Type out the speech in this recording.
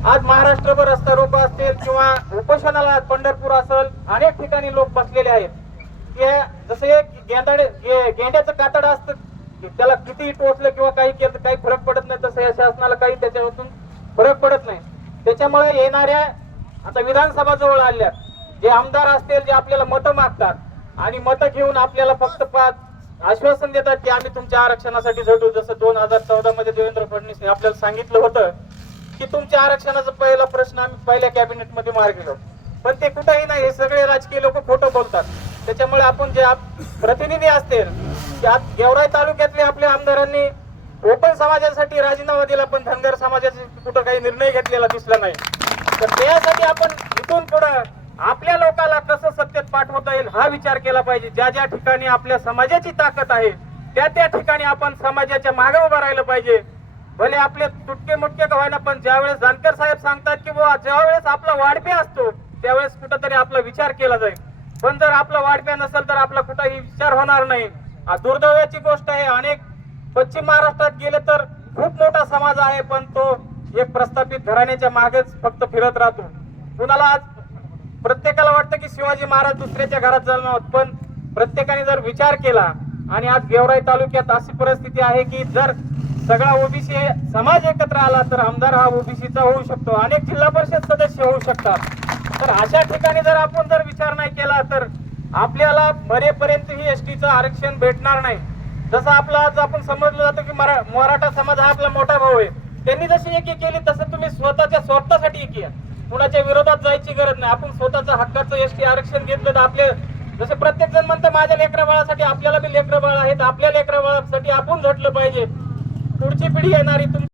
आज महाराष्ट्रभर रस्ता रोप असतील किंवा उपोषणाला आज पंढरपूर असेल अनेक ठिकाणी लोक बसलेले आहेत. जसे जसं एक गेंदाडे गेंड्याचं कातड असतं त्याला किती टोचलं किंवा काही केलं तर काही फरक पडत नाही. तसं या शासनाला काही त्याच्यापासून फरक पडत नाही. त्याच्यामुळे येणाऱ्या आता विधानसभा जवळ आल्या जे आमदार असतील जे आपल्याला मतं मागतात आणि मतं घेऊन आपल्याला फक्त पाच आश्वासन देतात की आम्ही तुमच्या आरक्षणासाठी झटू. जसं दोन हजार चौदा मध्ये देवेंद्र फडणवीस आपल्याला सांगितलं होतं की तुमच्या आरक्षणाचा पहिला प्रश्न आम्ही पहिल्या कॅबिनेटमध्ये मार्गिलो पण ते कुठेही नाही हे सगळे राजकीय लोक खोटं बोलतात. त्याच्यामुळे आपण जे आप- प्रतिनिधी असतील की गेवराई तालुक्यातले आपल्या आमदारांनी ओपन समाजासाठी राजीनामा दिला पण धनगर समाजाचा कुठं काही निर्णय घेतलेला दिसला नाही. तर त्यासाठी आपण इथून पुढं आपल्या लोकाला कसं सत्तेत पाठवता येईल हा विचार केला पाहिजे. ज्या ज्या ठिकाणी आपल्या समाजाची ताकद आहे त्या त्या ठिकाणी आपण समाजाच्या मागे उभं राहिलं पाहिजे. भले आपले तुटके मुटके का होईना पण ज्यावेळेस जानकर साहेब सांगतात की बुवा ज्यावेळेस आपला वाढपे असतो त्यावेळेस कुठंतरी आपला विचार केला जाईल. पण जर आपला वाढप्या नसेल तर आपला कुठंही विचार होणार नाही. हा दुर्दैवाची गोष्ट आहे. अनेक पश्चिम महाराष्ट्रात गेले तर खूप मोठा समाज आहे पण तो एक प्रस्थापित घराण्याच्या मागेच फक्त फिरत राहतो. कुणाला आज प्रत्येकाला वाटतं की शिवाजी महाराज दुसऱ्याच्या घरात जाणार पण प्रत्येकाने जर विचार केला आणि आज गेवराई तालुक्यात अशी परिस्थिती आहे की जर सगळा ओबीसी समाज एकत्र आला तर आमदार हा ओबीसीचा होऊ शकतो. अनेक जिल्हा परिषद सदस्य होऊ शकतात. तर अशा ठिकाणी जर आपण जर विचार नाही केला तर आपल्याला मरेपर्यंत ही एसटीचं आरक्षण भेटणार नाही. जसं आपला आज आपण समजलं जातं की मरा- मराठा समाज हा आपला मोठा भाऊ आहे. त्यांनी जशी एकी केली तसं तुम्ही स्वतःच्या स्वार्थासाठी एकी आहे. कुणाच्या विरोधात जायची गरज नाही. आपण स्वतःचा हक्काचं एसटी आरक्षण घेतलं तर आपले जसे प्रत्येक जण म्हणतं माझ्या लेकरा बाळासाठी आपल्याला बी लेकरं बाळ आहेत. आपल्या लेकरा बाळासाठी आपण झटलं पाहिजे. पुढची पिढी येणारी तुम